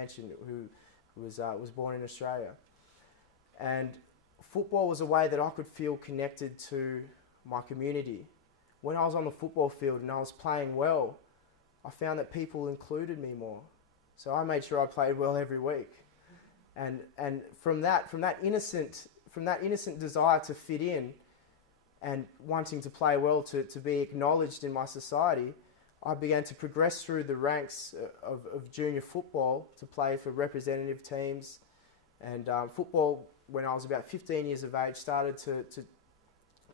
mentioned, who was born in Australia. And football was a way that I could feel connected to my community. When I was on the football field and I was playing well, I found that people included me more. So I made sure I played well every week. And from that innocent desire to fit in and wanting to play well, to be acknowledged in my society, I began to progress through the ranks of junior football to play for representative teams. And football, when I was about 15 years of age, started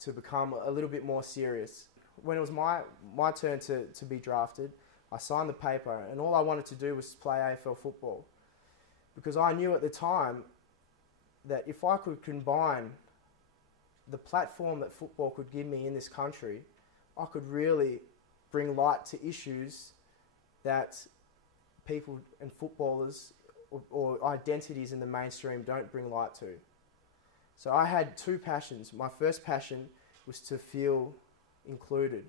to become a little bit more serious. When it was my turn to be drafted, I signed the paper, and all I wanted to do was play AFL football. Because I knew at the time that if I could combine the platform that football could give me in this country, I could really bring light to issues that people and footballers or identities in the mainstream don't bring light to. So I had two passions. My first passion was to feel included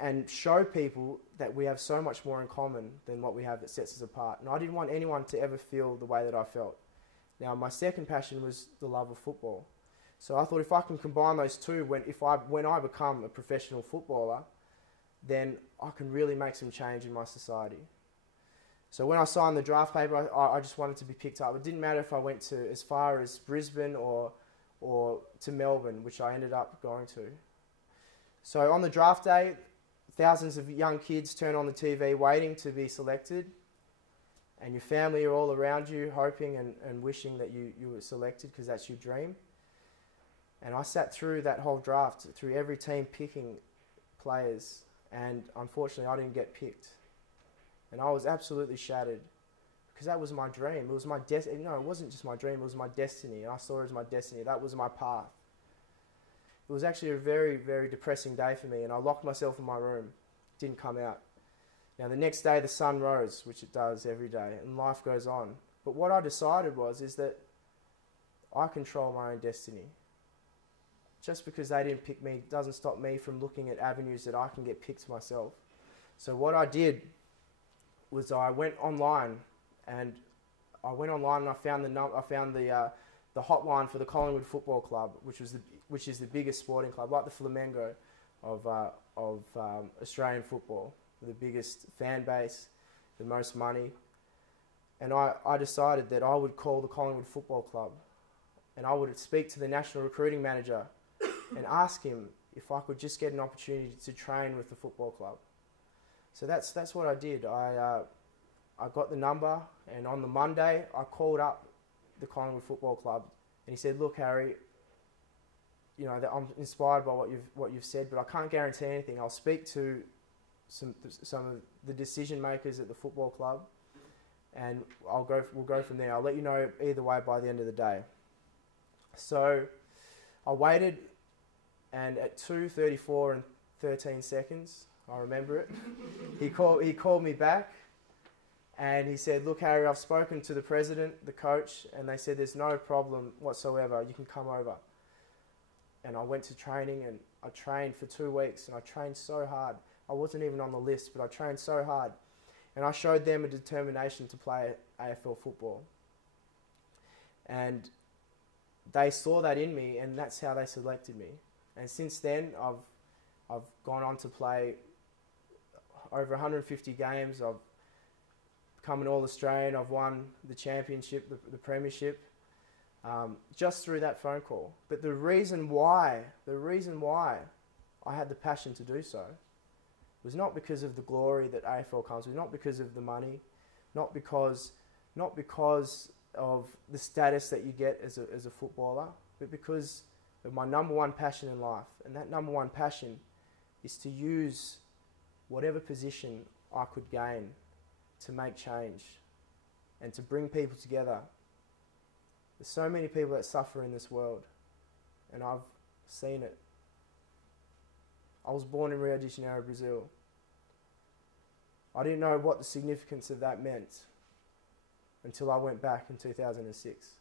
and show people that we have so much more in common than what we have that sets us apart. And I didn't want anyone to ever feel the way that I felt. Now, my second passion was the love of football. So I thought if I can combine those two, when I become a professional footballer, then I can really make some change in my society. So when I signed the draft paper, I just wanted to be picked up. It didn't matter if I went to as far as Brisbane or to Melbourne, which I ended up going to. So on the draft day, thousands of young kids turn on the TV waiting to be selected, and your family are all around you hoping and wishing that you were selected because that's your dream. And I sat through that whole draft, through every team picking players, and unfortunately I didn't get picked. And I was absolutely shattered because that was my dream. It was my destiny. No, it wasn't just my dream, it was my destiny. And I saw it as my destiny. That was my path. It was actually a very, very depressing day for me, and I locked myself in my room. Didn't come out. Now the next day the sun rose, which it does every day, and life goes on. But what I decided is that I control my own destiny. Just because they didn't pick me doesn't stop me from looking at avenues that I can get picked myself. So what I did was I went online and I found the hotline for the Colingwood Football Club, which is the biggest sporting club, like the Flamengo of Australian football, the biggest fan base, the most money. And I decided that I would call the Colingwood Football Club and I would speak to the national recruiting manager and ask him if I could just get an opportunity to train with the football club. So that's what I did. I got the number, and on the Monday I called up the Collingwood Football Club, and he said, "Look, Harry, you know, I'm inspired by what you've said, but I can't guarantee anything. I'll speak to some of the decision makers at the football club, and we'll go from there. I'll let you know either way by the end of the day." So I waited, and at 2:34 and 13 seconds, I remember it, he called me back, and he said, "Look, Harry, I've spoken to the president, the coach, and they said there's no problem whatsoever. You can come over." And I went to training, and I trained for 2 weeks, and I trained so hard. I wasn't even on the list, but I trained so hard. And I showed them a determination to play AFL football. And they saw that in me, and that's how they selected me. And since then, I've gone on to play over 150 games. I've become an All-Australian. I've won the championship, the premiership, just through that phone call. But the reason why I had the passion to do so was not because of the glory that AFL comes with, not because of the money, not because of the status that you get as a footballer, but because of my number one passion in life. And that number one passion is to use whatever position I could gain to make change and to bring people together. There's so many people that suffer in this world, and I've seen it. I was born in Rio de Janeiro, Brazil. I didn't know what the significance of that meant until I went back in 2006.